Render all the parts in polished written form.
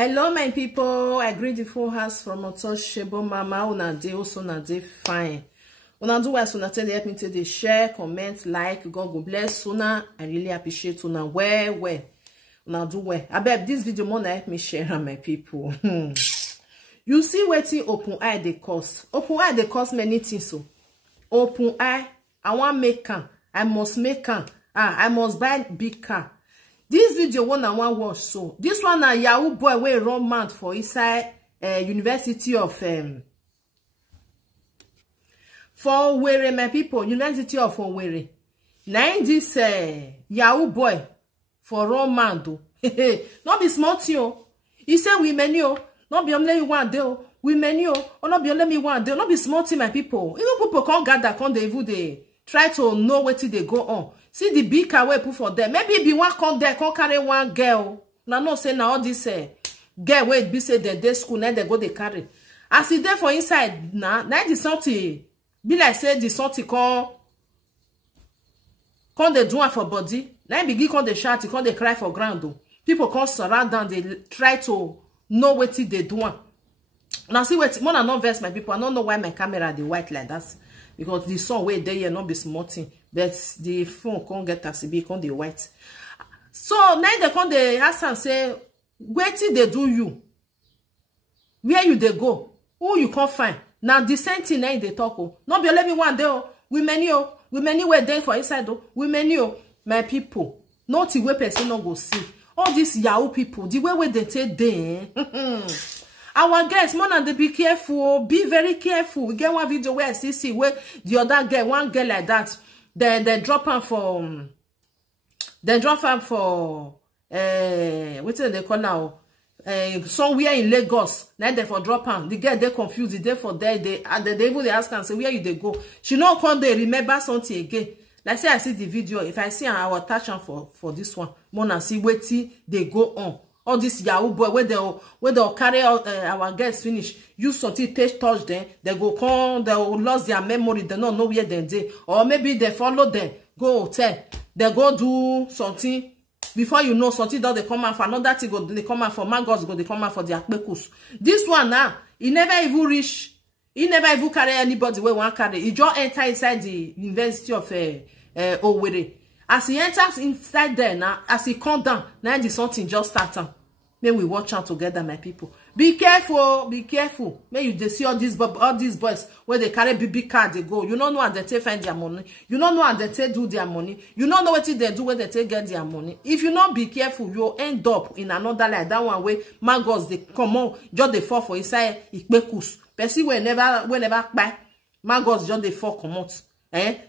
Hello my people, I greet the full house from Otoshebo Mama. Una dey also na dey fine. Una do well, so una tell help me to share, comment, like. God go bless una. I really appreciate una well. Una do well. I bet this video more help me share my people. You see wetin open eye dey cause. Open eye dey cause many things. So open eye, I want make am. I must make am. I must buy big car. This video one I want watch so. This one a Yahoo boy wey run mouth for inside University of for Owerri, my people, University of Owerri. Now this Yahoo boy for run mouth o. Not be small thing o. He say women yo, not be only one day o. Women yo, or not be only me one day. Not be small thing, my people. Even people can't gather, can't they even they try to know what they go on. See the big car wey put for them. Maybe if you want come there, come carry one girl. Now no say now all this girl wey be say they school, now they go they carry. As he there for inside now the something be like say the something come they do one for body. Now begin come they shout, come they cry for ground though. People come surround down, they try to know what they do one. Now see what more than not verse my people. I don't know why my camera the white like that. Because the sun way there here not be smarting, but the phone can't get as be con the white. So now they come they ask and say, wait till they do you. Where you they go? Who you can't find? Now the same thing now they talk. Oh, not be let me one day. Oh, women were there for inside. Oh, women my people. Not the way person not go see. All these Yahoo people, the way they take them. Our guys, more than they be careful, be very careful. We get one video where I see where the other girl, one girl like that, they drop her for, what do they call now? Somewhere in Lagos. Now they for drop her. The girl they confused. They for there. They even they ask her and say where you they go. She not come they remember something again. Like say I see the video. If I see her, I will touch her for this one. More than see wait till they go on. All this Yahoo boy where they'll carry out our guests finish. Use something touch them. They go come, they'll lose their memory. They don't know where they. Or maybe they follow them. Go hotel. They go do something. Before you know something, they come out for another thing. Go they come out for maggots. Go they come out for their pekus. This one now, he never even reach. He never even carry anybody where one carry. He just enter inside the University of Owerri. As he enters inside there now, as he come down, now the something just starts. May we watch out together, my people. Be careful, be careful. May you they see all these boys where they carry big car, they go. You don't know how they take find their money. You don't know how they take do their money. You don't know what they do when they take get their money. If you not be careful, you'll end up in another like that one way. Maggots they come on, just they fall for inside ikpekus. Person will never buy. Maggots just they fall come out.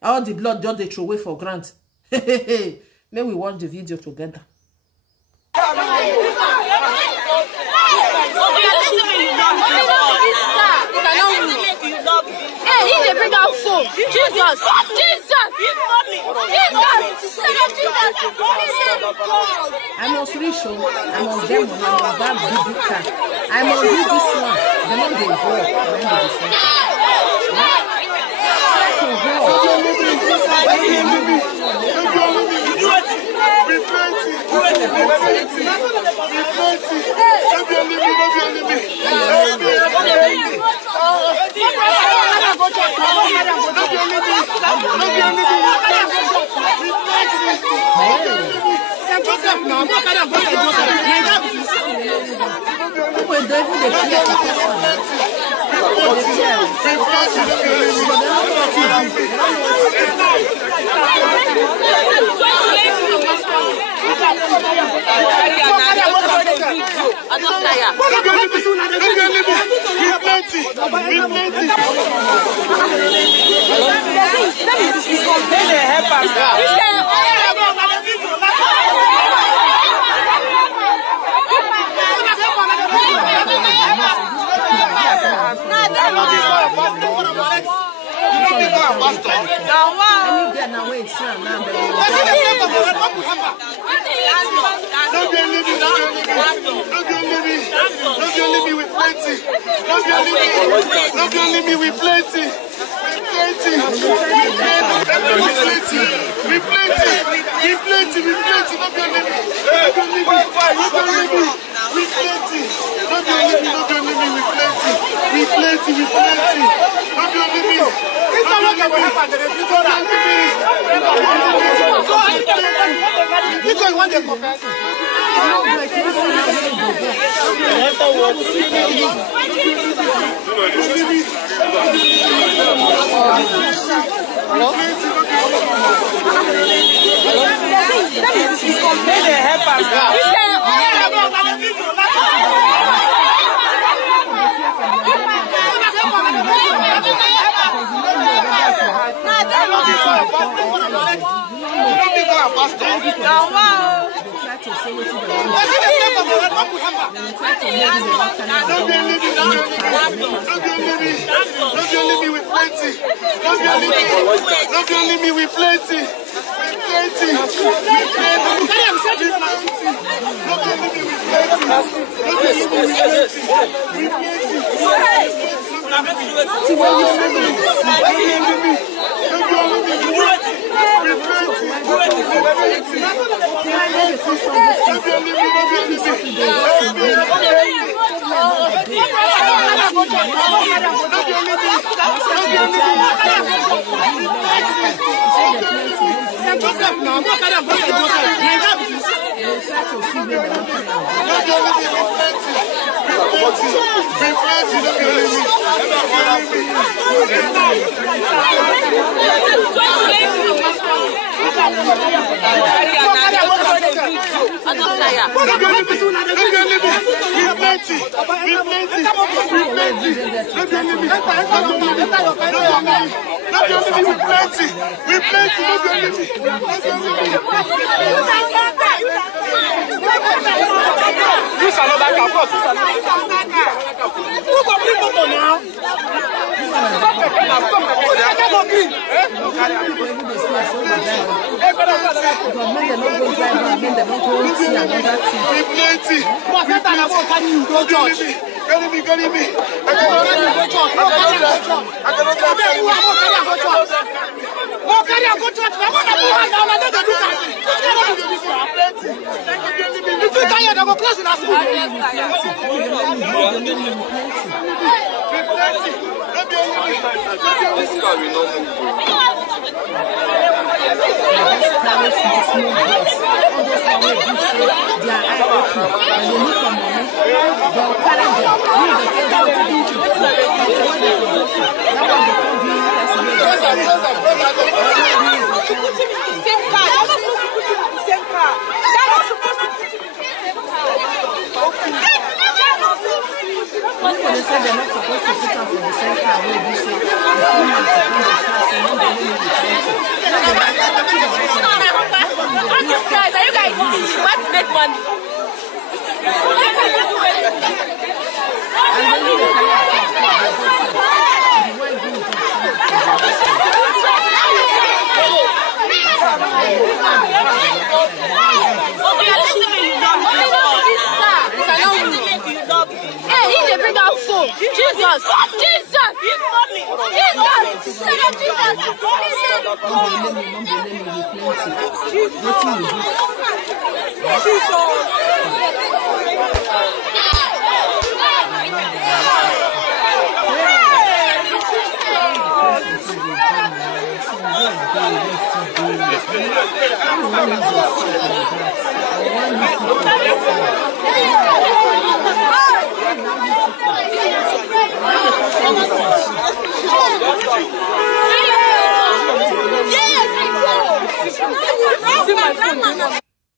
All the blood just they throw away for grant. May we watch the video together. Hey, he dey bring out phone. Jesus. I must reach home. I must get money. I must buy big car. I must do this one. The one they go.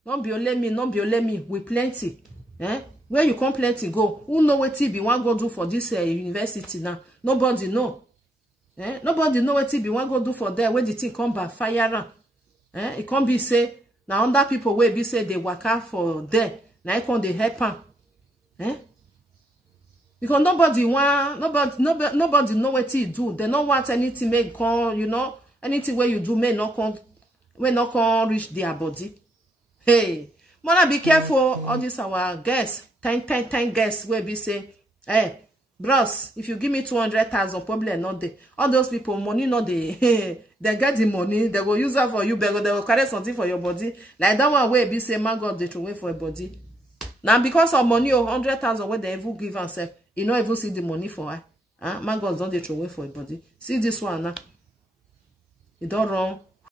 Don't be let me. We plenty. Where you come plenty go. Who know what TB want go do for this university now? Nobody know. Nobody know what TB want go do for there. Where the thing come by fire? It can't be say now under people where be say they work out for there. Now it can't they help them. Because nobody know what he do. They don't want anything make come, you know, anything where you do may not come reach their body. Hey, mother, be careful. All this our guests, 10 guests where be say, hey, bros, if you give me 200,000, probably not they. All those people, money not they. They get the money, they will use it for you, they will carry something for your body. Like that one where be say, my God, they throw away for your body. Now because of money of 100,000, where they even give herself, you know, even see the money for her. My God, don't they throw away for your body. See this one now. e don run